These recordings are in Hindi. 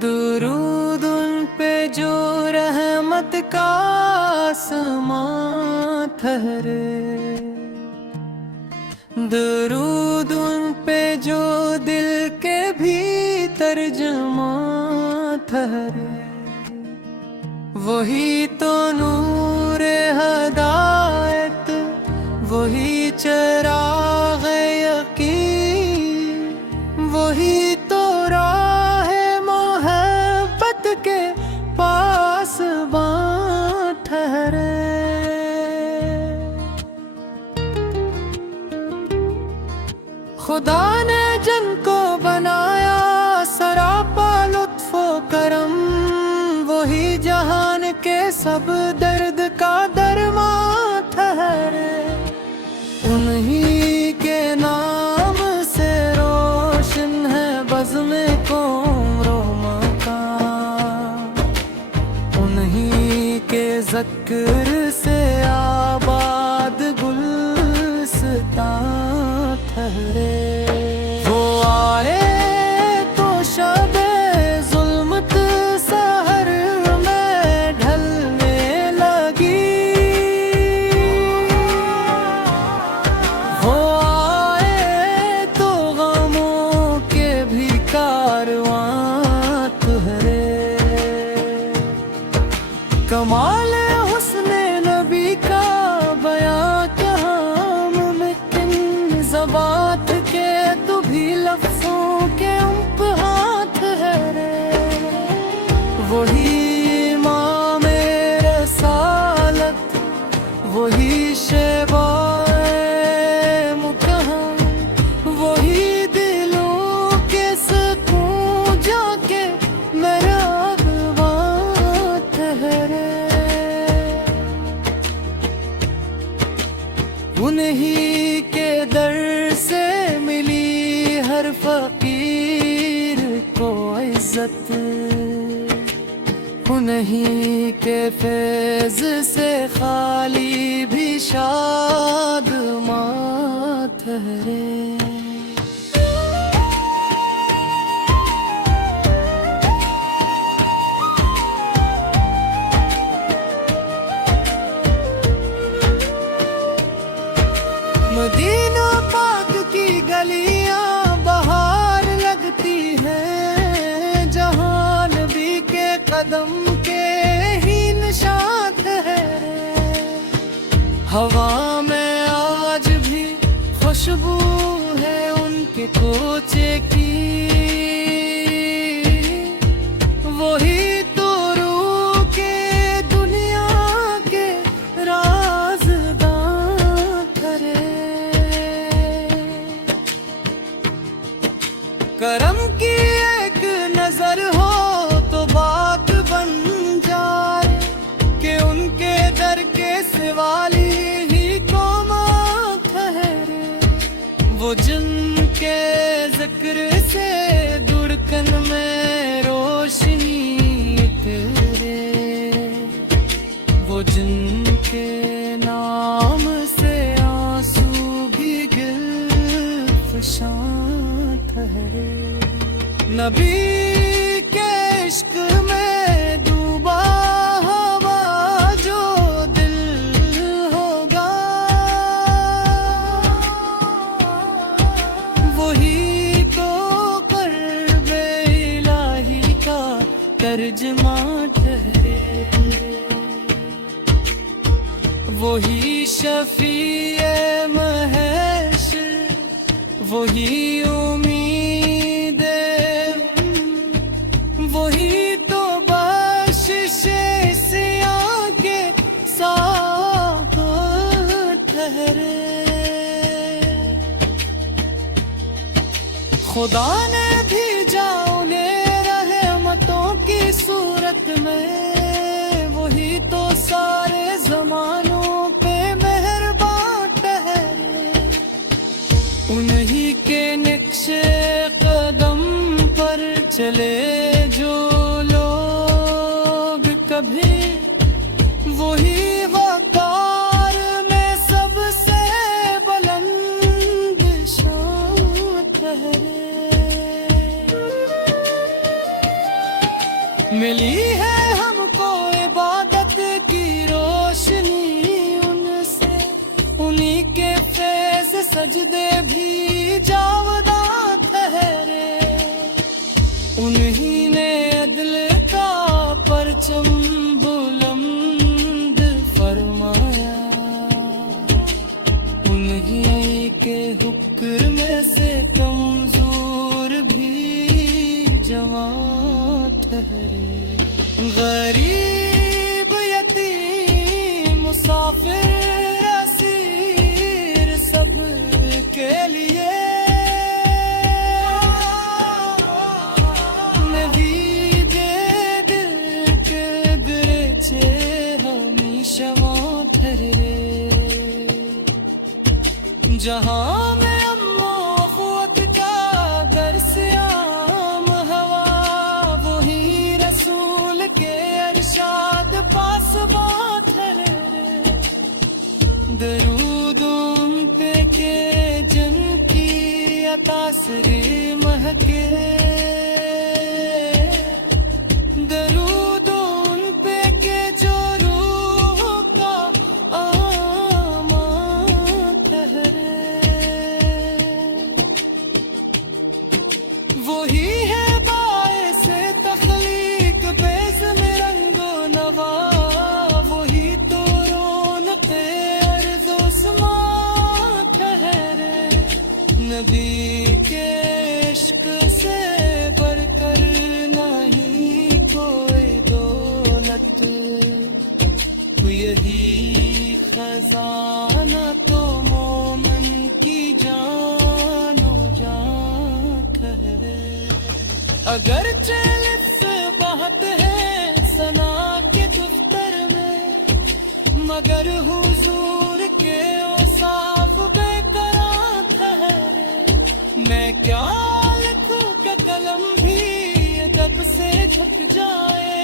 दुरूद उन पे जो रहमत का आसमां ठहरे, दुरूद उन पे जो दिल के भीतर जमा ठहरे। वही तो नूर हदायत, वही चिराग यकीन, वही तो राह मोहब्बत के पास ठहरे। खुदा ने जिनको बनाया सरापा लुत्फो करम, वही जहान के सब दर्द का दरमा ठहरे। उन्हीं के नाम से रोशन है बज़्म कोमरो मकान, उन्हीं के ज़िक्र से आबाद गुलस्तां ठहरे। वो आए तो शबे ज़ुल्मत सहर में ढलने लगी, वो आए तो गमों के भी कारवां ठहरे। कमाल हुस्ने नबी का बयां कहाँ मुमकिन, ज़बात के तो भी लफ्ज़ों के हाथ ठहरे। वही इमाम रसालत, वही शेबाए मुकहम, वही दिलों के सुकून जाके मेरा अगवां ठहरे। उन्हीं के दर से मिली हर फकीर को इज्जत, उन्हीं के फैज़ से खाली भी शादमां ठहरे। मदीना पाक की गलियां बहार लगती हैं, जहां नबी के कदम के ही निशान ठहरे। हवा में आज भी खुशबू है उनके कोचे की, वही तो रूह के दुनिया के राज़दां ठहरे। करम की एक नजर हो तो बात बन जाए, कि उनके दर के सिवाली ही कोमा ठहरे। वो जिनके जिक्र से धड़कन में रोशनी उतरे, वो जिनके नाम से आंसू भी गिल्फ़शां ठहरे। नबी के इश्क में डूबा हवा जो दिल होगा, वही तो क़र्ब इलाही का तर्जुमा ठहरे। वही शफ़ीए महशर, वही उम्मीद, वही तो बख्शिश सियां के साथ ठहरे। खुदा ने भेजा उन्हें रहमतों की सूरत में, वही तो सारे ज़मानों पे मेहरबान ठहरे। उन्हीं के नक्शे कदम पर चले जो लोग कभी, वही वक़ार में सबसे बुलंद शान ठहरे। मिली है हमको इबादत की रोशनी उनसे, उन्हीं के फैज़ सजदे भी जावदा ठहरे। उन्हीं ने अदल का परचम बुलंद फरमाया, उन्हीं के हुक्म में से कमजोर भी जवां ठहरे। गरीब यतीम मुसाफिर असीर सब के लिए नवीदे दिल के बिरचे हमेशा वहाँ ठहरे। जहाँ में अम्मा अख़ुवत का दर्स आम हवा, वही रसूल के इरशाद पास बात ठहरे। दरूद उन पे के जन की अतासरे महके, दरूद उन पे के जो रूह का आमा ठहरे। वही है बाइसे तख्लीक बेज़ में रंगो नवा, वही तो रौनक़े अर्ज़ उस्मां ठहरे। नबी के इश्क से बढ़कर नहीं कोई दौलत, यही खजाना तो मोमिन की जानो जान ठहरे। अगर लिफ्ज़ बात है सना के दफ्तर में, मगर हुजूर के औसाफ बेकरार ठहरे। मैं क्या लिखूं कि कलम भी अदब से झुक जाए,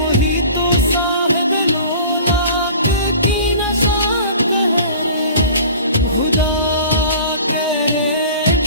वही तो साहिब लोलाक की नशात ठहरे। खुदा करे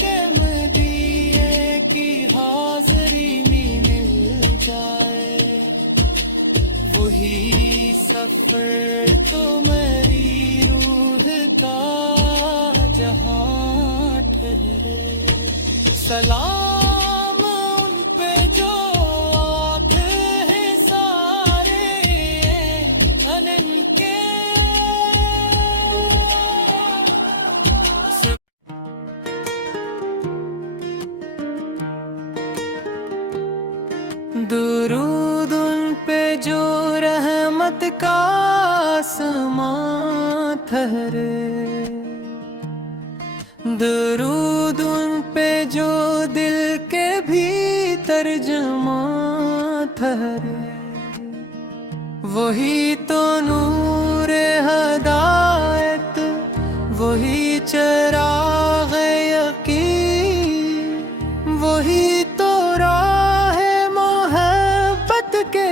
के मदीने की हाज़री में मिल जाए, वही सफर तो मेरी रूह का जहाँ ठहरे। सलाम उन पे जो आप हैं सारे अनन के। दुरूद उन पे जो रहमत का आसमां ठहरे। दुरूद उन पे जो दिल के भीतर जमा ठहरे। वही तो नूर हदायत, वही चराग़ यकीन, वही तो राह मोहब्बत के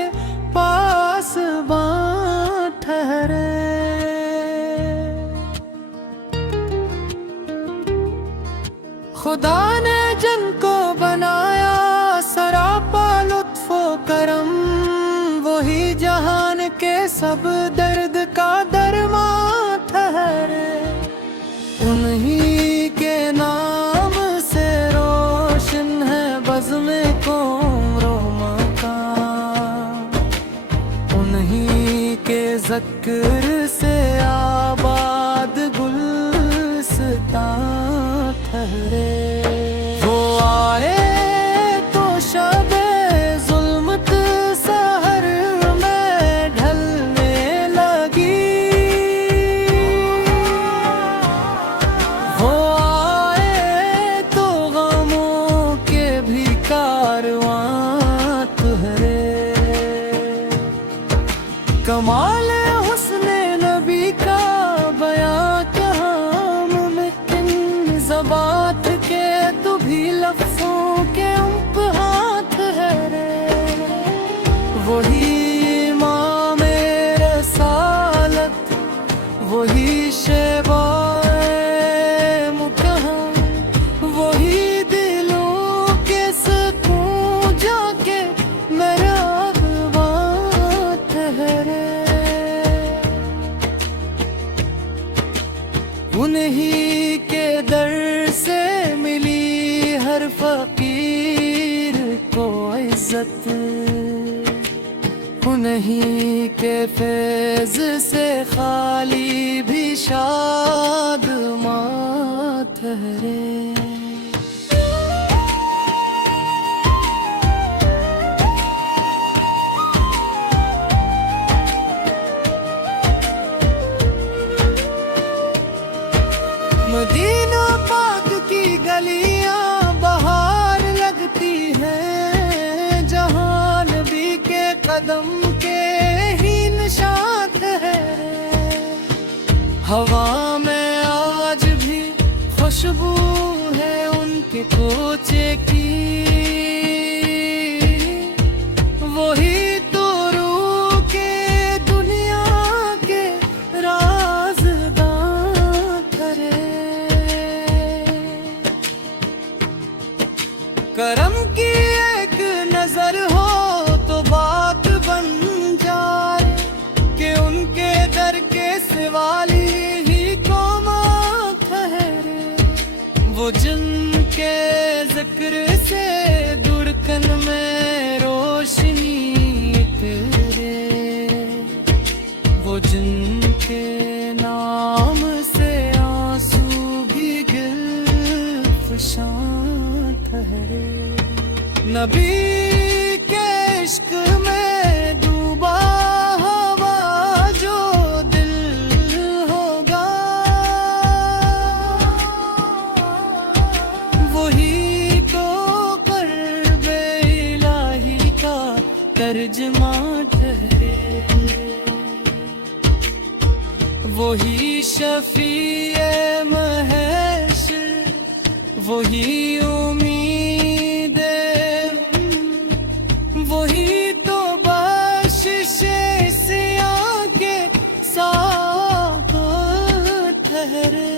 पास बां ठहरे। खुदा ने जन को बनाया सरापा लुत्फ़ो करम, वही जहान के सब दर्द का दरमां ठहरे। उन्हीं के नाम से रोशन है बज़्म क़ौम मकान, उन्हीं के ज़िक्र से आबाद गुलस्तां ठहरे। वो आए तो शबे ज़ुल्मत सहर में ढलने लगी, वो आए तो गमों के भी कारवां ठहरे। कमाल हुस्ने नबी का बयां कहाँ मुमकिन, ज़बात के के दर से मिली हर फकीर को इज्जत, उन्हीं के फैज से खाली भी शादमां ठहरे। मदीना पाक की गलियां बहार लगती हैं, जहां नबी के कदम के ही निशान है। हवा में आज भी खुशबू है उनके कोचे की, वही तो रूह के दुनिया के राज़दां करे। करम की एक नजर हो तो बात बन जाए, कि उनके दर के सिवाली ही को मां ठहरे। वो जिनके जिक्र से धड़कन में रोशनी तेरे, वो जिनके नाम से आंसू भी गिल्फ़शां ठहरे। नबी के इश्क में डूबा हवा जो दिल होगा, वही तो क़र्ब इलाही का तर्जमा ठहरे। वही शफ़ीए महशर, वही उम्मीद, वही तो बख्शिशे सियां के साथ ठहरे।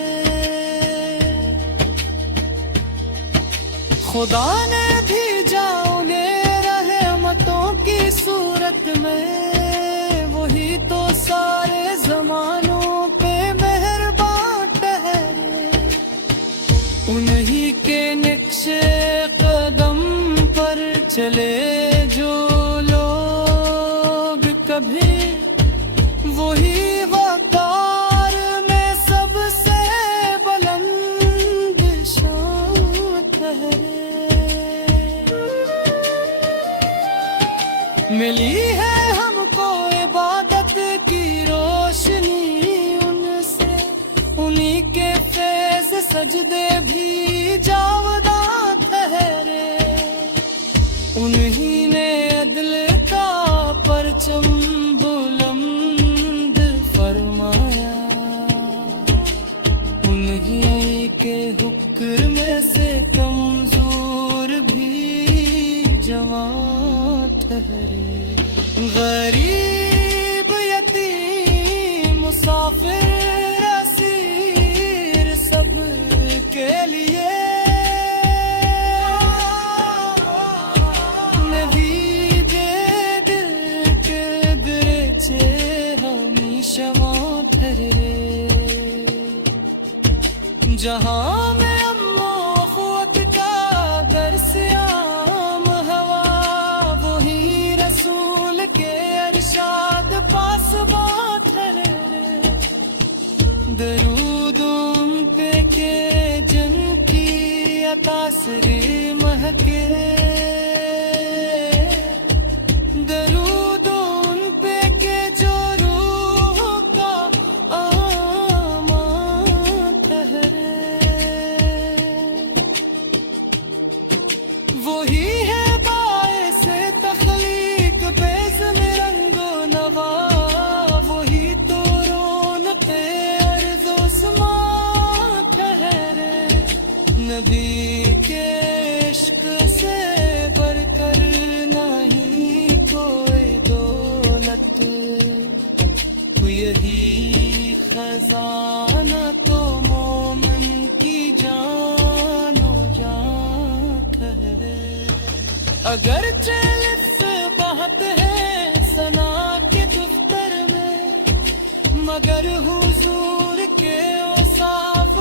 खुदा ने भेजा उन्हें रहमतों की सूरत में, वही तो सारे ज़मानों पे मेहरबान ठहरे। उन्हीं के नक्शे कदम पर चले जो लोग कभी, वही वक़ार में सबसे बुलंद शान ठहरे। मिली है हमको इबादत की रोशनी उनसे, उन्हीं के फैज़ सजदे भी जावदा ठहरे। उन्हीं ने अदल का परचम बुलंद फरमाया, उन्हीं के हुक्म से कमजोर भी जवां ठहरे। गरीब यतीम मुसाफिर असीर सब के लिए नबी दे दिल के दरचे हमेशा ठहरे। जहां में अम्मो अख़ुवत का दर्स आम हवा, वही रसूल के इरशाद पास बात ठहरे। दरूद उन पे के जन की अतासरे महके, दरूद उन पे के जो रूह का आमान ठहरे। वही है बाइस तख्लीक बेज़्म रंगो नवा, वही तो रौनक़े अर्ज़ व समा ठहरे। नबी के इश्क से बढ़कर नहीं कोई दौलत, यही खजाना तो मोमिन की जानो जान ठहरे। अगर लिफ्ज़ बात है सना के दफ्तर में, मगर हुजूर के औसाफ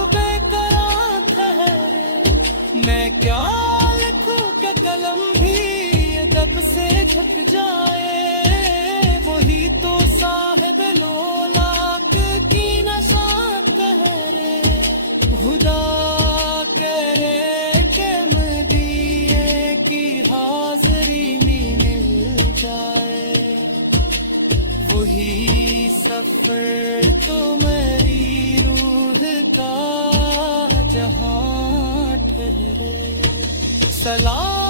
झक जाए, वही तो साहिब लोलाक की नशात कहरे। खुदा करे के मदीने की हाज़री में मिल जाए, वही सफर तो मेरी रूह का जहां ठहरे। सलाम